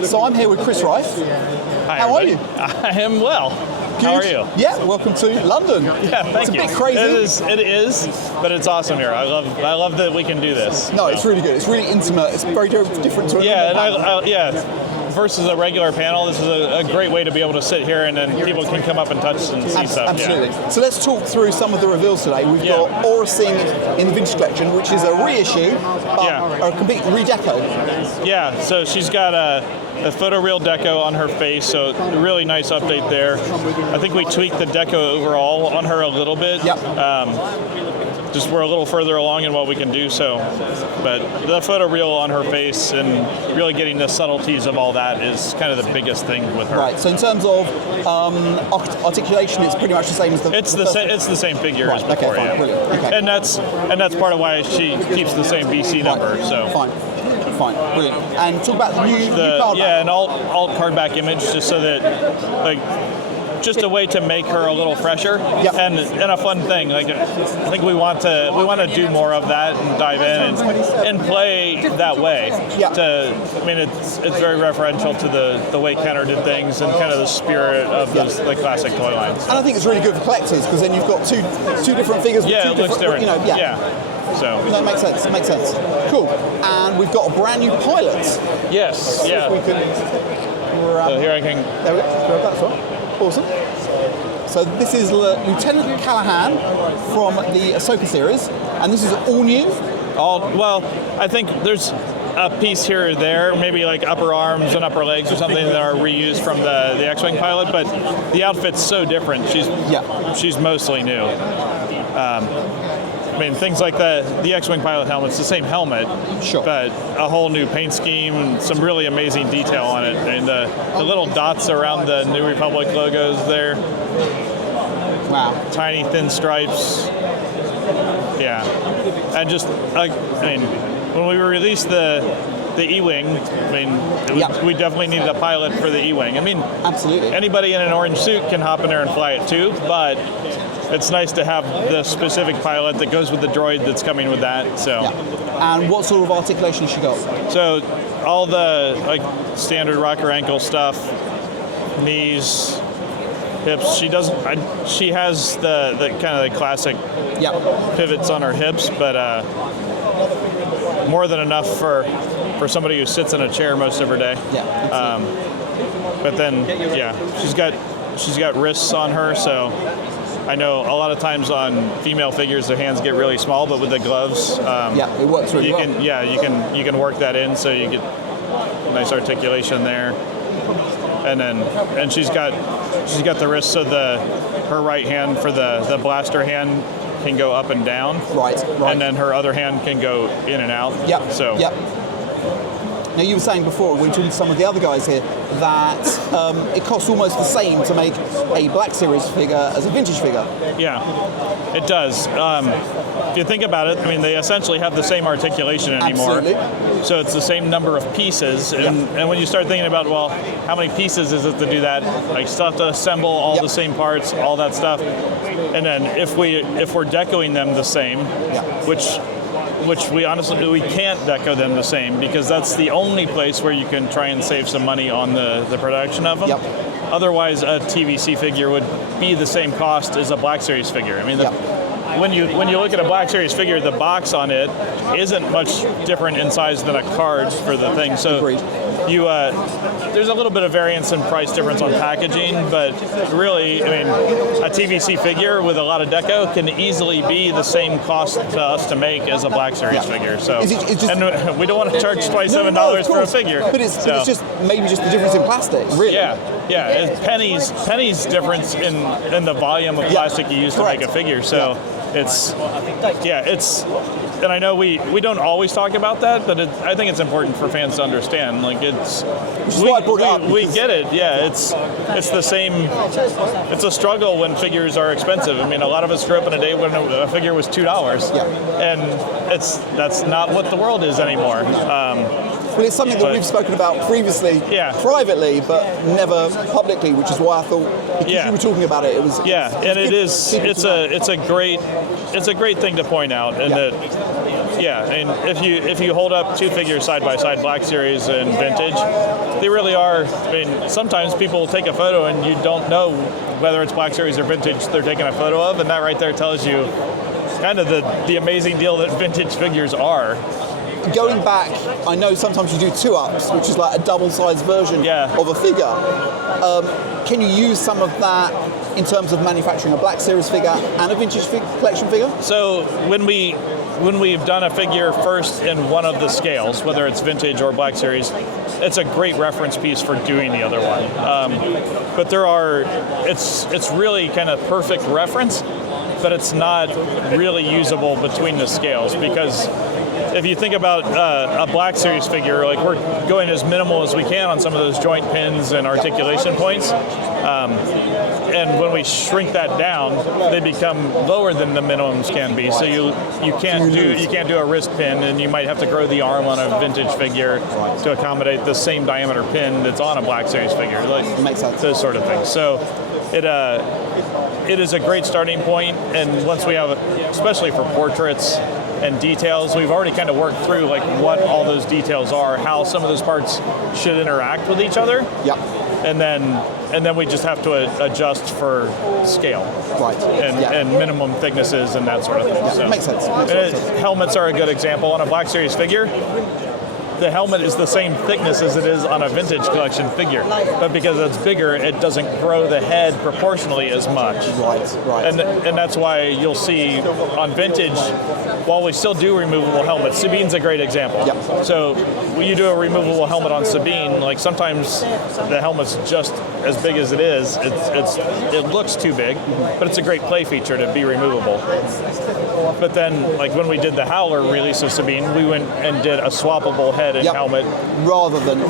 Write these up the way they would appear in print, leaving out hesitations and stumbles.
So I'm here with Chris Reiff. Hi, How are you? I am well. Good. How are you? Yeah, welcome to London. Yeah, thank you. It's a bit crazy. It is, but it's awesome here. I love that we can do this. No, it's really good. It's really intimate. It's very different to versus a regular panel, this is a great way to be able to sit here and then people can come up and touch and see stuff. Absolutely. Yeah. So let's talk through some of the reveals today. We've got Aura Singh in the Vintage Collection, which is a reissue, a complete redeco. Yeah, so she's got a photoreal deco on her face, so a really nice update there. I think we tweaked the deco overall on her a little bit. Yep. Just we're a little further along in what we can do, so. But the photoreal on her face and really getting the subtleties of all that is kind of the biggest thing with her. Right. So in terms of articulation, it's pretty much the same as the. It's the same figure as before. Okay, fine, yeah. Brilliant. Okay. And that's part of why she keeps the same BC number. So. Fine, brilliant. And talk about the new card back. Yeah, an alt card back image, just so that just a way to make her a little fresher and a fun thing. Like I think we want to do more of that and dive in and play that way. It's very referential to the way Kenner did things and kind of the spirit of the classic toy lines. And I think it's really good for collectors because then you've got two different figures. Yeah, with it looks different. So that makes sense. Cool. And we've got a brand new pilot. Yes. So yeah. if we can so here I can. There we go. Grab that as well. Awesome. So this is Lieutenant Callahan from the Ahsoka series, and this is all new. I think there's a piece here or there, maybe like upper arms and upper legs or something that are reused from the X-Wing pilot, but the outfit's so different. She's mostly new. Things like the X-Wing pilot helmet's the same helmet, but a whole new paint scheme and some really amazing detail on it. And the little dots around the New Republic logos there. Wow. Tiny, thin stripes. Yeah. And just, when we released the E-Wing, we definitely needed a pilot for the E-Wing. Absolutely. Anybody in an orange suit can hop in there and fly it too, but it's nice to have the specific pilot that goes with the droid that's coming with that. So. Yeah. And what sort of articulation she got? So all the standard rocker ankle stuff, knees, hips. She doesn't. She has the kind of the classic pivots on her hips, but more than enough for somebody who sits in a chair most of her day. Yeah. But then she's got wrists on her, so. I know a lot of times on female figures their hands get really small, but with the gloves, it works really well. You can work that in, so you get nice articulation there. And she's got the wrist, so her right hand for the blaster hand can go up and down. Right. And then her other hand can go in and out. Yep. So. Yep. Now, you were saying before, when talking to some of the other guys here, that it costs almost the same to make a Black Series figure as a vintage figure. Yeah, it does. If you think about it, they essentially have the same articulation anymore. Absolutely. So it's the same number of pieces. And when you start thinking about, how many pieces is it to do that? Like, still have to assemble all the same parts, all that stuff. And then if we're decoing them the same, which we honestly can't deco them the same because that's the only place where you can try and save some money on the production of them. Otherwise, a TVC figure would be the same cost as a Black Series figure. When you look at a Black Series figure, the box on it isn't much different in size than a card for the thing. So there's a little bit of variance in price difference on packaging, but really, a TVC figure with a lot of deco can easily be the same cost to us to make as a Black Series figure. So, and we don't want to charge $27 for a figure. But it's just maybe just the difference in plastic, really. Yeah. It's pennies difference in the volume of plastic you use to make a figure. So. And I know we don't always talk about that, but I think it's important for fans to understand. We get it. Yeah, it's the same. It's a struggle when figures are expensive. A lot of us grew up in a day when a figure was $2, and that's not what the world is anymore. Well, it's something that we've spoken about previously, privately, but never publicly, which is why I thought because you were talking about it, it was. Yeah, and it is. It's a great thing to point out, and that Yeah, and if you hold up two figures side by side, Black Series and Vintage, they really are. I mean, sometimes people take a photo and you don't know whether it's Black Series or Vintage they're taking a photo of, and that right there tells you kind of the amazing deal that vintage figures are. Going back, I know sometimes you do 2-ups, which is like a double-sized version of a figure. Can you use some of that in terms of manufacturing a Black Series figure and a vintage collection figure? So when we've done a figure first in one of the scales, whether it's Vintage or Black Series, it's a great reference piece for doing the other one. But it's really kind of perfect reference, but it's not really usable between the scales, because if you think about a Black Series figure, like we're going as minimal as we can on some of those joint pins and articulation points, and when we shrink that down, they become lower than the minimums can be. So you can't do a wrist pin, and you might have to grow the arm on a vintage figure to accommodate the same diameter pin that's on a Black Series figure. Like, makes sense. Those sort of things. So it is a great starting point, and once we have, especially for portraits and details, we've already kind of worked through like what all those details are, how some of those parts should interact with each other. Yep. And then we just have to adjust for scale, right? And minimum thicknesses and that sort of thing. Yeah, so, makes sense. Helmets are a good example. On a Black Series figure, the helmet is the same thickness as it is on a vintage collection figure, but because it's bigger, it doesn't grow the head proportionally as much. Right. And that's why you'll see on vintage, while we still do removable helmets, Sabine's a great example. Yep. So when you do a removable helmet on Sabine, like sometimes the helmet's just as big as it is. It looks too big, but it's a great play feature to be removable. But then, like when we did the Howler release of Sabine, we went and did a swappable head and helmet rather than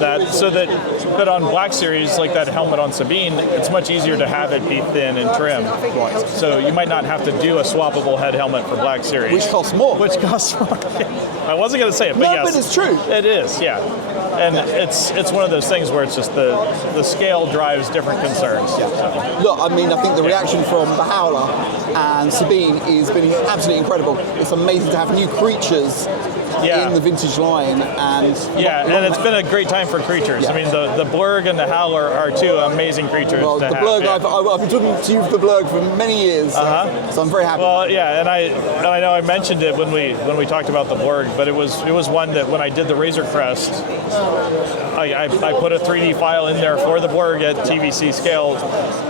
that. So that, but on Black Series, like that helmet on Sabine, it's much easier to have it be thin and trim. Right. So you might not have to do a swappable head helmet for Black Series, which costs more. I wasn't going to say it, but yes, but it's true. It is, yeah. And it's one of those things where it's just the scale drives different concerns. Yeah. So. Look, I mean, I think the reaction from the Howler and Sabine has been absolutely incredible. It's amazing to have new creatures in the vintage line, and it's been a great time for creatures. Yeah. I mean, the Blurg and the Howler are two amazing creatures. Well, to the have. Blurg, I've been talking to you for the Blurg for many years, so I'm very happy. Well, yeah, and I know I mentioned it when we talked about the Blurg, but it was one that when I did the Razor Crest, I put a 3D file in there for the Blurg at TVC scale.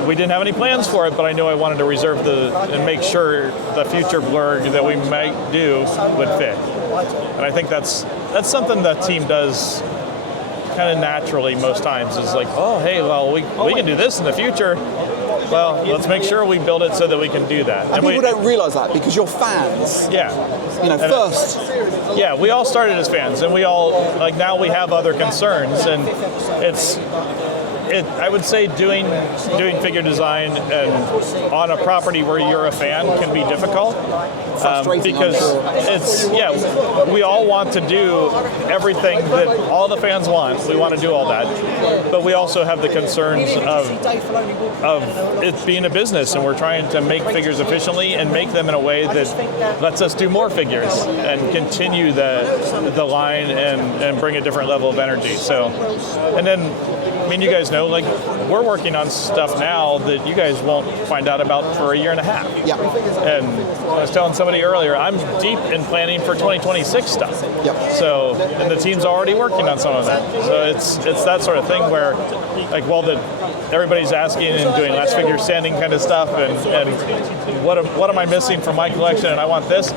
We didn't have any plans for it, but I knew I wanted to reserve and make sure the future Blurg that we might do would fit. And I think that's something the team does kind of naturally most times, is like, oh, hey, well, we can do this in the future. Well, let's make sure we build it so that we can do that. And people don't realize that because you're fans. Yeah. First. Yeah, we all started as fans, and we all, like, now we have other concerns, and I would say doing figure design and on a property where you're a fan can be difficult. Because we all want to do everything that all the fans want. We want to do all that, but we also have the concerns of it being a business, and we're trying to make figures efficiently and make them in a way that lets us do more figures and continue the line and bring a different level of energy. So, and then, I mean, you guys know, like, we're working on stuff now that you guys won't find out about for a year and a half. Yeah. And I was telling somebody earlier, I'm deep in planning for 2026 stuff. Yep. So, and the team's already working on some of that. So it's that sort of thing where, like, while everybody's asking and doing last figure standing kind of stuff, and what am I missing from my collection, and I want this.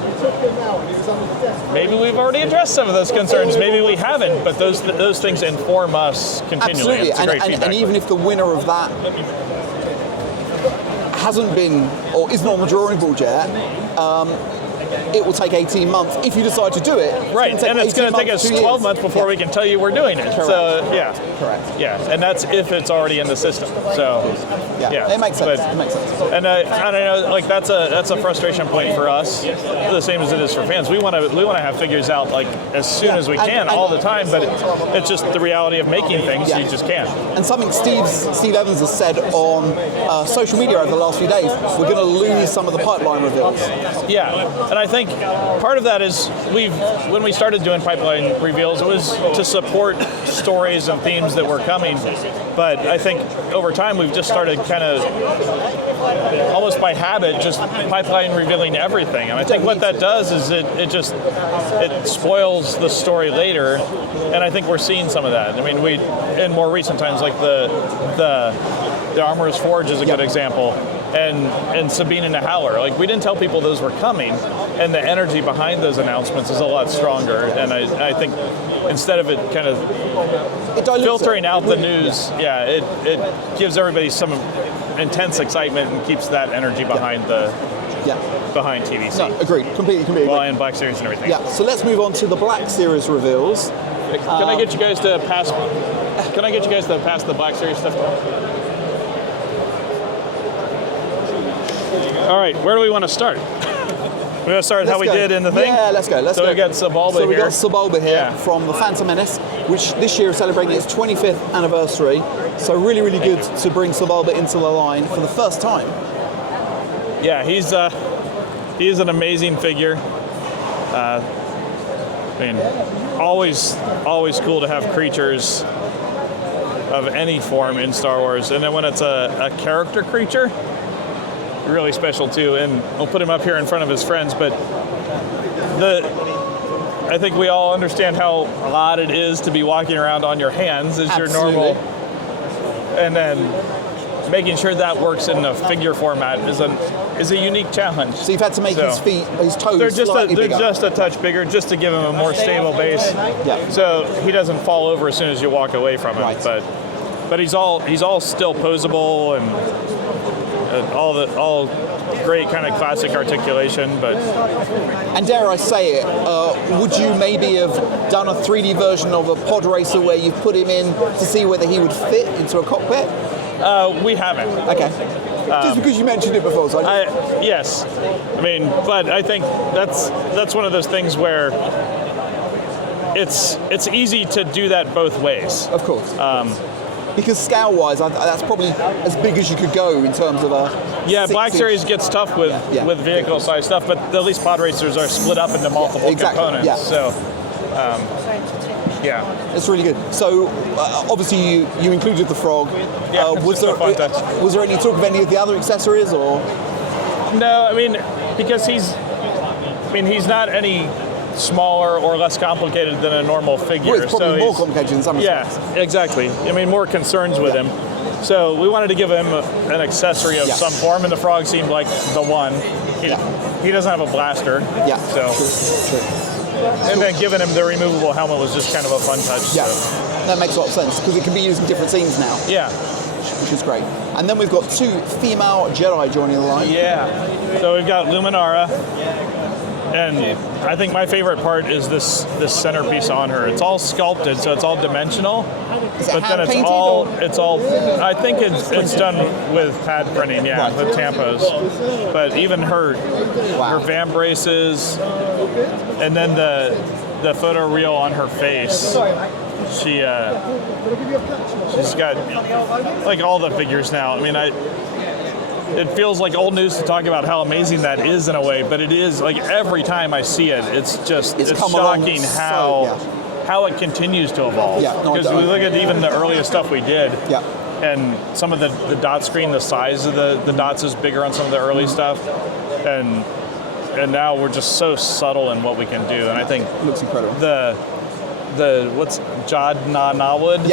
Maybe we've already addressed some of those concerns. Maybe we haven't, but those things inform us continually. Absolutely, and even if the winner of that hasn't been or isn't on the drawing board yet, it will take 18 months if you decide to do it. Right, and it's going to take us 12 months before we can tell you we're doing it. Correct. So, yeah. Correct. Yeah, and that's if it's already in the system. So, yeah. It makes sense. It makes sense. And I don't know, like, that's a frustration point for us, the same as it is for fans. We want to have figures out, like, as soon as we can, all the time, but it's just the reality of making things. You just can't. And something Steve Evans has said on social media over the last few days, we're going to lose some of the pipeline reveals. Yeah, and And I think part of that is when we started doing pipeline reveals, it was to support stories and themes that were coming. But I think over time we've just started kind of almost by habit just pipeline revealing everything. And I think what that does is it spoils the story later. And I think we're seeing some of that. I mean, in more recent times, like the Armorer's Forge is a good example. And Sabine and the Howler. Like, we didn't tell people those were coming, and the energy behind those announcements is a lot stronger. And I think instead of it kind of filtering out the news, it gives everybody some intense excitement and keeps that energy behind behind TVC. No, agreed. Completely well, agreed. and Black Series and everything. Yeah, so let's move on to the Black Series reveals. Can I get you guys to pass the Black Series stuff? All right, where do we want to start? We're going to start how we did in the thing? Yeah, let's go. So we got Sebulba here. So we got Sebulba here from the Phantom Menace, which this year is celebrating its 25th anniversary. So really, really good to bring Sebulba into the line for the first time. Yeah, he's an amazing figure. I mean, always cool to have creatures of any form in Star Wars. And then when it's a character creature, really special too. And we'll put him up here in front of his friends, but I think we all understand how odd it is to be walking around on your hands as your normal. And then making sure that works in a figure format is a unique challenge. So you've had to make his toes they're bigger. just a touch bigger, just to give him a more stable base. Yeah. So he doesn't fall over as soon as you walk away from him. Right. But he's all still posable and all great kind of classic articulation. And dare I say it, would you maybe have done a 3D version of a pod racer where you put him in to see whether he would fit into a cockpit? We haven't. Okay. Just because you mentioned it before, so yes. I mean, but I think that's one of those things where it's easy to do that both ways. Of course. Because scale-wise, that's probably as big as you could go in terms of a. Yeah, Black Series gets tough with vehicle-sized stuff, but at least pod racers are split up into multiple components. Yeah. So, it's really good. So, obviously, you included the frog. Yeah, was there any talk of any of the other accessories, or? No, I mean, because he's not any smaller or less complicated than a normal figure. Well, it's probably more complicated in some respects. Yeah, exactly. I mean, more concerns with him. So we wanted to give him an accessory of some form, and the frog seemed like the one. He doesn't have a blaster. Yeah. So. True. And then giving him the removable helmet was just kind of a fun touch. Yeah. So. That makes a lot of sense because it can be used in different scenes now. Yeah. Which is great. And then we've got 2 female Jedi joining the line. Yeah. So we've got Luminara. And I think my favorite part is this centerpiece on her. It's all sculpted, so it's all dimensional. But then it's all I think it's done with pad printing, with tampos. But even her vamp braces, and then the photo reel on her face. She's got like all the figures now. I mean, it feels like old news to talk about how amazing that is in a way, but it is like every time I see it, it's shocking how it continues to evolve. Yeah, because we look at even the earliest stuff we did, and some of the dot screen, the size of the dots is bigger on some of the early stuff, and now we're just so subtle in what we can do, and I think it looks incredible. What's Jod Nawood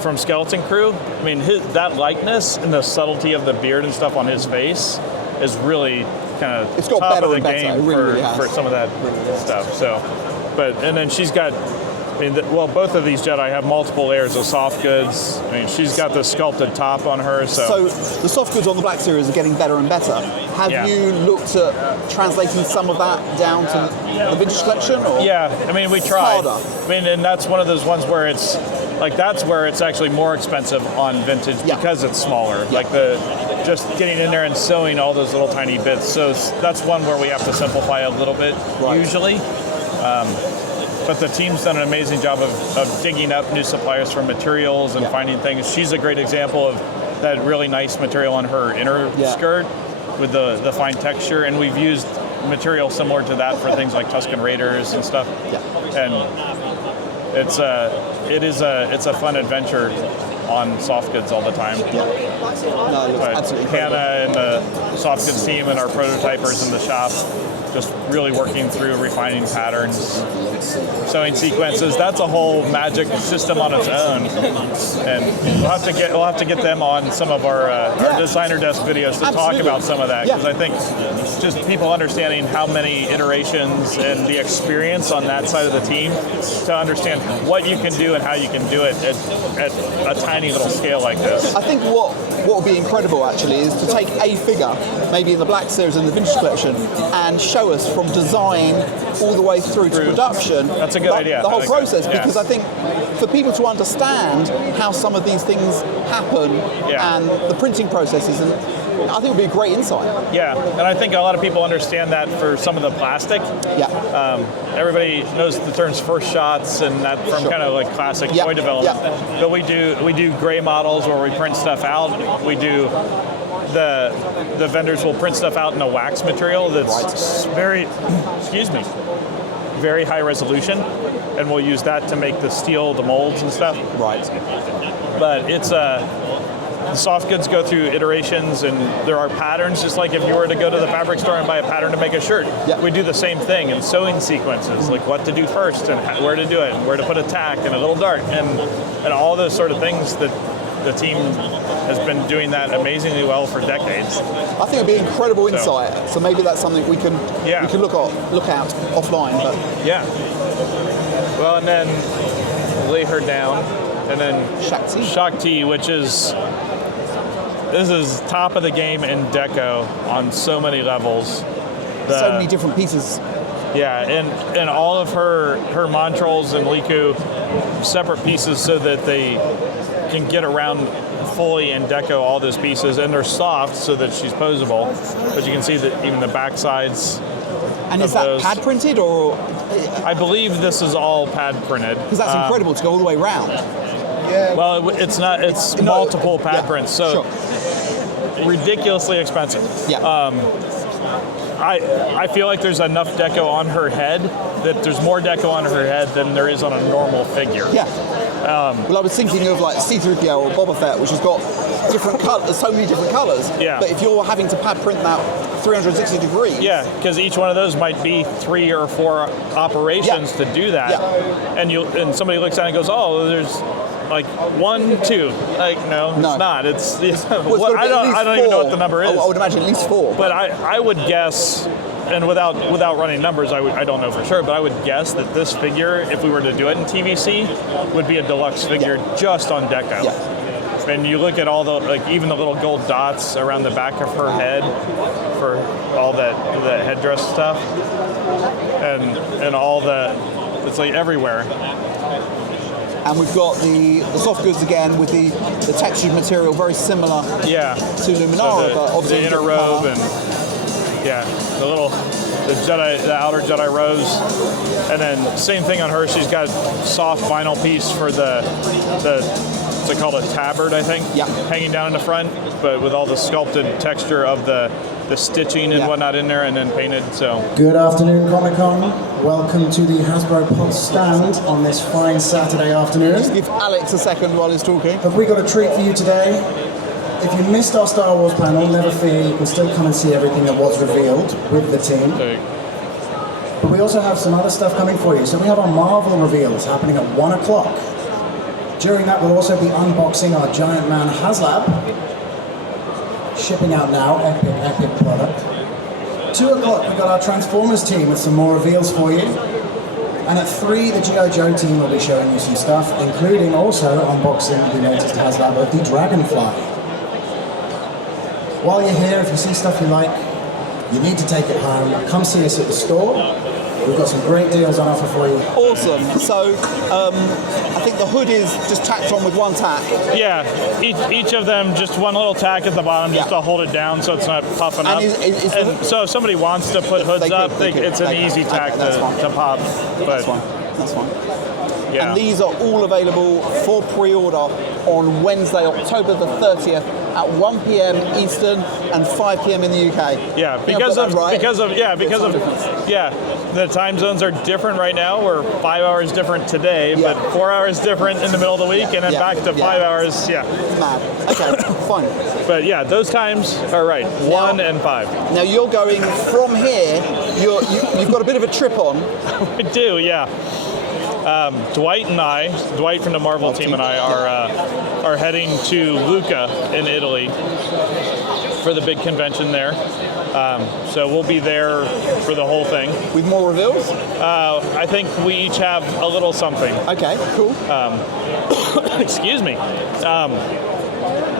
from Skeleton Crew. I mean, that likeness and the subtlety of the beard and stuff on his face is really kind of it's got top better of the and game better. Really for some of that stuff. So, and then she's got. I mean, both of these Jedi have multiple layers of soft goods. I mean, she's got the sculpted top on her. So the soft goods on the Black Series are getting better and better. Have you looked at translating some of that down to the vintage collection? Or? Yeah, I mean, we tried. Harder. I mean, and that's one of those ones where it's like that's where it's actually more expensive on vintage because it's smaller. Like just getting in there and sewing all those little tiny bits. So that's one where we have to simplify a little bit usually. But the team's done an amazing job of digging up new suppliers for materials and finding things. She's a great example of that really nice material on her inner skirt with the fine texture. And we've used material similar to that for things like Tusken Raiders and stuff. Yeah. And it's a fun adventure on soft goods all the time. Yeah. No, But absolutely. Hannah and the soft goods team and our prototypers in the shop just really working through refining patterns, sewing sequences. That's a whole magic system on its own, and we'll have to get them on some of our designer desk videos to talk about some of that, because I think just people understanding how many iterations and the experience on that side of the team to understand what you can do and how you can do it at a tiny little scale like this. I think what would be incredible actually is to take a figure, maybe in the Black Series and the Vintage Collection, and show us from design all the way through to production. That's a good idea. The whole process, that. because I think for people to understand how some of these things happen and the printing processes, and I think it would be a great insight. Yeah, and I think a lot of people understand that for some of the plastic. Yeah. Everybody knows the terms first shots and that from kind of like classic toy development. Yeah. But we do gray models where we print stuff out. We do the vendors will print stuff out in a wax material that's very very high resolution, and we'll use that to make the steel, the molds and stuff. Right. But it's the soft goods go through iterations, and there are patterns, just like if you were to go to the fabric store and buy a pattern to make a shirt. Yeah. We do the same thing in sewing sequences, like what to do first and where to do it and where to put a tack and a little dart and all those sort of things that the team has been doing that amazingly well for decades. I think it'd be incredible insight. So maybe that's something we can look at offline. But yeah. Well, and then lay her down, and then Shakti, which is this is top of the game in deco on so many levels. So many different pieces. Yeah, and all of her Montrals and Liku separate pieces so that they can get around fully and deco all those pieces, and they're soft so that she's posable. But you can see that even the back sides. And is that pad printed, or? I believe this is all pad printed. Because that's incredible to go all the way around. Yeah. Well, it's not. It's multiple pad prints, so ridiculously expensive. Yeah. I feel like there's enough deco on her head that there's more deco on her head than there is on a normal figure. Yeah. Well, I was thinking of like C-3PO or Boba Fett, which has got different colors, so many different colors. Yeah. But if you're having to pad print that 360 degrees. Yeah, because each one of those might be 3 or 4 operations to do that. Yeah. And somebody looks at it and goes, oh, there's like 1, 2. Like, no, it's not. It's well, I don't even know what the number is. I would imagine at least 4. But I would guess, and without running numbers, I don't know for sure, but I would guess that this figure, if we were to do it in TVC, would be a deluxe figure just on deco. Yeah. And you look at all the, like, even the little gold dots around the back of her head for all the headdress stuff, and all it's like everywhere. And we've got the soft goods again with the textured material, very similar to Luminara, but obviously the inner robe and the outer Jedi robes, and then same thing on her. She's got soft vinyl piece for the what's it called, a tabard, I think, hanging down in the front, but with all the sculpted texture of the stitching and whatnot in there, and then painted. So good afternoon, Comic Con. Welcome to the Hasbro Pulse stand on this fine Saturday afternoon. Just give Alex a second while he's talking. Have we got a treat for you today? If you missed our Star Wars panel, never fear, you can still come and see everything that was revealed with the team. But we also have some other stuff coming for you. So we have our Marvel reveals happening at 1 o'clock. During that, we'll also be unboxing our Giant Man HasLab. Shipping out now, epic product. 2 o'clock, we've got our Transformers team with some more reveals for you. And at 3, the G.I. Joe team will be showing you some stuff, including also unboxing the latest HasLab of the Dragonfly. While you're here, if you see stuff you like, you need to take it home. Come see us at the store. We've got some great deals on offer for you. Awesome. So I think the hood is just tacked on with one tack. Yeah, each of them just one little tack at the bottom just to hold it down so it's not puffing up. And so if somebody wants to put hoods up, it's an easy tack to pop. That's fine. Yeah. And these are all available for pre-order on Wednesday, October the 30th at 1 p.m. Eastern and 5 p.m. in the UK. Yeah, because the time zones are different right now. We're 5 hours different today, but 4 hours different in the middle of the week, and then back to 5 hours. Yeah. Mad. Okay, fine. But yeah, those times are right. 1 and 5. Now you're going from here. You've got a bit of a trip on. We do, yeah. Dwight from the Marvel team, and I are heading to Lucca in Italy for the big convention there. So we'll be there for the whole thing. With more reveals? I think we each have a little something. Okay, cool. Excuse me.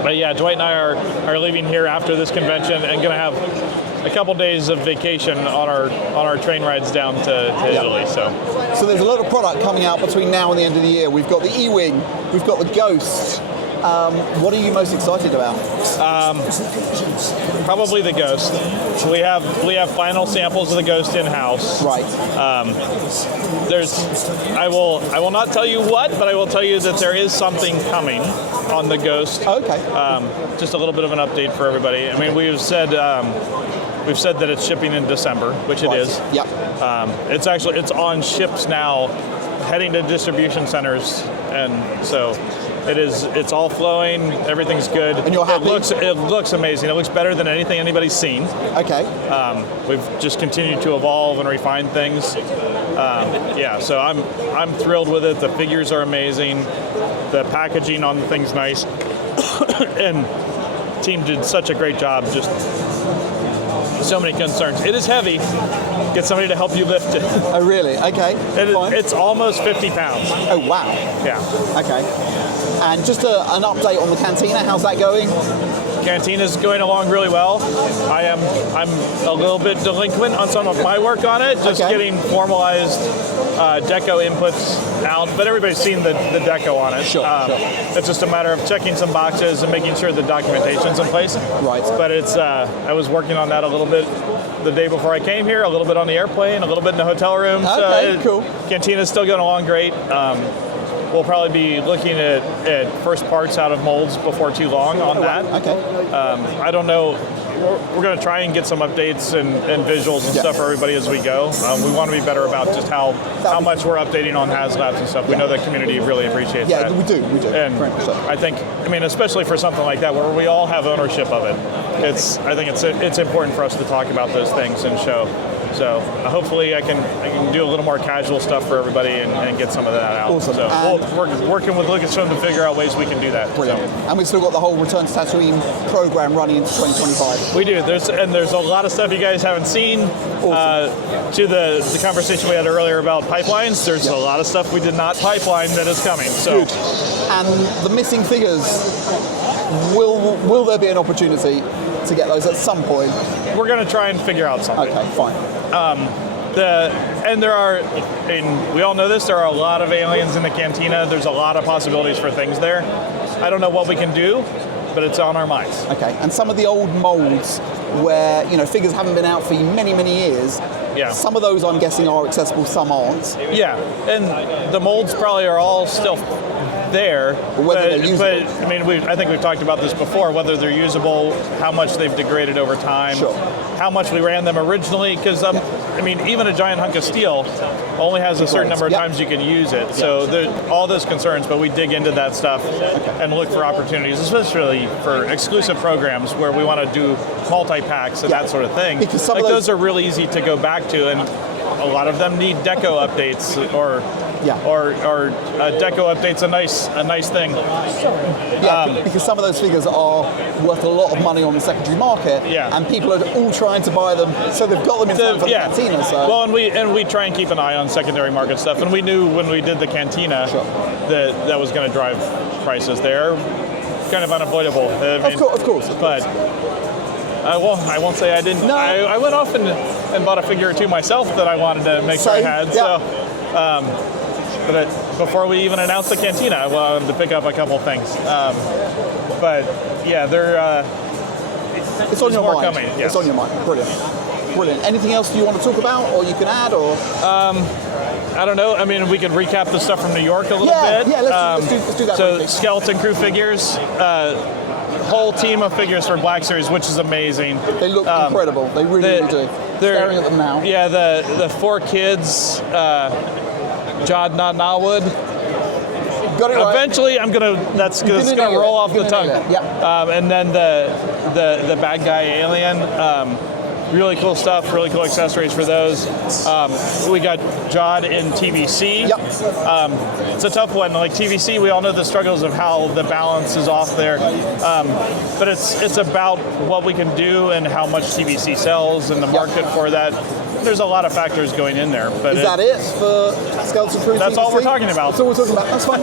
But yeah, Dwight and I are leaving here after this convention and going to have a couple days of vacation on our train rides down to Italy. So there's a lot of product coming out between now and the end of the year. We've got the E-Wing, we've got the Ghost. What are you most excited about? Probably the Ghost. We have final samples of the Ghost in house. Right. I will not tell you what, but I will tell you that there is something coming on the Ghost. Okay. Just a little bit of an update for everybody. I mean, we've said that it's shipping in December, which it is. Yep. It's on ships now, heading to distribution centers, and so. It's all flowing. Everything's good. And you're happy? It looks amazing. It looks better than anything anybody's seen. Okay. We've just continued to evolve and refine things. So I'm thrilled with it. The figures are amazing. The packaging on the thing's nice, and the team did such a great job. Just so many concerns. It is heavy. Get somebody to help you lift it. Oh, really? Okay. It's almost 50 pounds. Oh, wow. Yeah. Okay. And just an update on the cantina. How's that going? Cantina's going along really well. I'm a little bit delinquent on some of my work on it, just getting formalized deco inputs out. But everybody's seen the deco on it. Sure. It's just a matter of checking some boxes and making sure the documentation's in place. Right. But I was working on that a little bit the day before I came here, a little bit on the airplane, a little bit in the hotel room. Okay, cool. Cantina's still going along great. We'll probably be looking at first parts out of molds before too long on that. Okay. I don't know. We're going to try and get some updates and visuals and stuff for everybody as we go. We want to be better about just how much we're updating on HasLabs and stuff. We know the community really appreciates that. Yeah, we do. And I think, especially for something like that, where we all have ownership of it, I think it's important for us to talk about those things and show. So hopefully I can do a little more casual stuff for everybody and get some of that out. Awesome. So we're working with Lucasfilm to figure out ways we can do that. Brilliant. So. And we've still got the whole Return to Tatooine program running into 2025. We do. There's a lot of stuff you guys haven't seen. Awesome. To the conversation we had earlier about pipelines, there's a lot of stuff we did not pipeline that is coming. So. Good. And the missing figures, will there be an opportunity to get those at some point? We're going to try and figure out something. Okay, fine. We all know this, there are a lot of aliens in the cantina. There's a lot of possibilities for things there. I don't know what we can do, but it's on our minds. Okay, and some of the old molds where, figures haven't been out for many, many years, some of those I'm guessing are accessible, some aren't. Yeah, and the molds probably are all still there, but I think we've talked about this before, whether they're usable, how much they've degraded over time, how much we ran them originally, because even a giant hunk of steel only has a certain number of times you can use it, so all those concerns, but we dig into that stuff and look for opportunities, especially for exclusive programs where we want to do multi-packs and that sort of thing. Because those are really easy to go back to, and a lot of them need deco updates or deco updates a nice thing. Because some of those figures are worth a lot of money on the secondary market, and people are all trying to buy them, so they've got them in time for the cantina. So. Well, and we try and keep an eye on secondary market stuff, and we knew when we did the cantina that was going to drive prices there. Kind of unavoidable. Of course. But I won't say I didn't. No. I went off and bought a figure or two myself that I wanted to make sure I had. So. But before we even announced the cantina, I wanted to pick up a couple things. It's on your mind. Coming, yes. It's on your mind. Brilliant. Anything else you want to talk about, or you can add, or? I don't know. We could recap the stuff from New York a little bit. Yeah, let's do that. So, skeleton crew figures. whole team of figures for Black Series, which is amazing. They look incredible. They really do. Staring at them now. Yeah, the 4 kids, Jod Nawood. Got it right. Eventually, that's gonna roll off the tongue. Yeah. And then the bad guy alien. Really cool stuff, really cool accessories for those. We got Jod in TVC. Yep. It's a tough one. Like TVC, we all know the struggles of how the balance is off there. But it's about what we can do and how much TVC sells and the market for that. There's a lot of factors going in there. But is that it for Skeleton Crew? That's TVC? all we're talking about. That's all we're talking about. That's fine.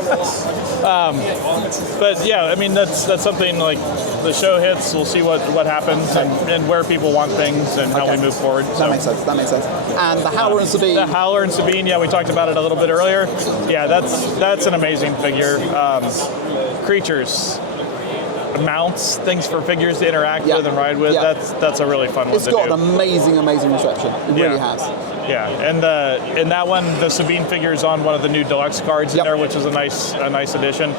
But yeah, I mean that's something like the show hits. We'll see what happens and where people want things and how we move forward. So. That makes sense. That makes sense. And the Howler and Sabine. The Howler and Sabine. Yeah, we talked about it a little bit earlier. Yeah, that's an amazing figure. Creatures. Mounts, things for figures to interact with and ride with. That's a really fun one to do. It's got an amazing reception. It really has. Yeah, and in that one, the Sabine figure is on one of the new deluxe cards in there, which is a nice addition.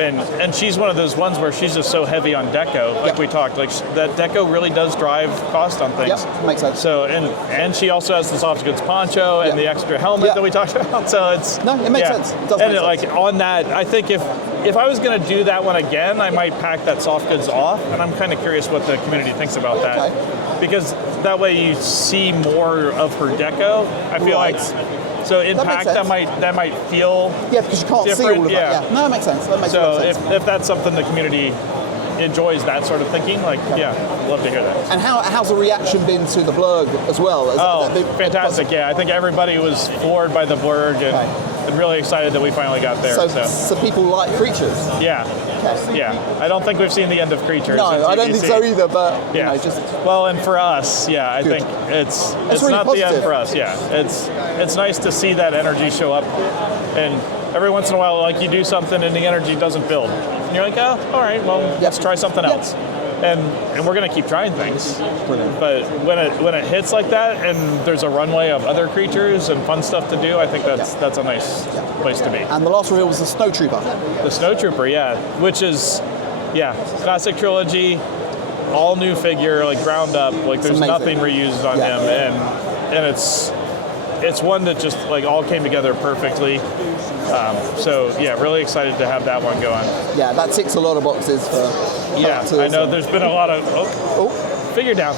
And she's one of those ones where she's just so heavy on deco, like we talked. Like that deco really does drive cost on things. Yep, makes sense. So and she also has the soft goods poncho and the extra helmet that we talked about. So it's it makes sense. It does and make sense. like on that, I think if I was going to do that one again, I might pack that soft goods off, and I'm kind of curious what the community thinks about that, because that way you see more of her deco. I feel like. So in pack, that might feel because you can't different. see all of that. Yeah, no, it makes sense. That makes sense. If that's something the community enjoys, that sort of thinking, love to hear that. And how's the reaction been to the blurg as well? Fantastic! Yeah, I think everybody was floored by the blurg and really excited that we finally got there. So people like creatures. Yeah. Okay. Yeah. I don't think we've seen the end of creatures. No, I don't think so either. But you know, well, and for us, I think it's really not positive. the end for us. Yeah, it's nice to see that energy show up, and every once in a while, like you do something and the energy doesn't build, and you're like, oh, all right, well, let's try something else. And we're gonna keep trying things. Brilliant. But when it hits like that, and there's a runway of other creatures and fun stuff to do, I think that's a nice place to be. And the last reveal was the Snowtrooper. The Snowtrooper, which is classic trilogy, all new figure, like ground up, like there's nothing reused on him, and it's one that just like all came together perfectly. So really excited to have that one going. Yeah, that ticks a lot of boxes for. I know there's been a lot of figure down.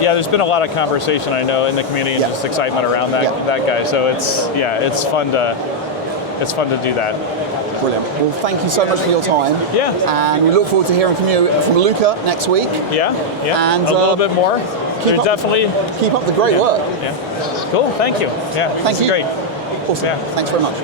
There's been a lot of conversation, I know, in the community and just excitement around that guy. So it's fun to do that. Brilliant. Well, thank you so much for your time. Yeah. And we look forward to hearing from you from Luca next week. Yeah. And a little bit more. Keep up the great work. Yeah. Cool. Thank you. Yeah. Thank you. Great. Awesome. Thanks very much.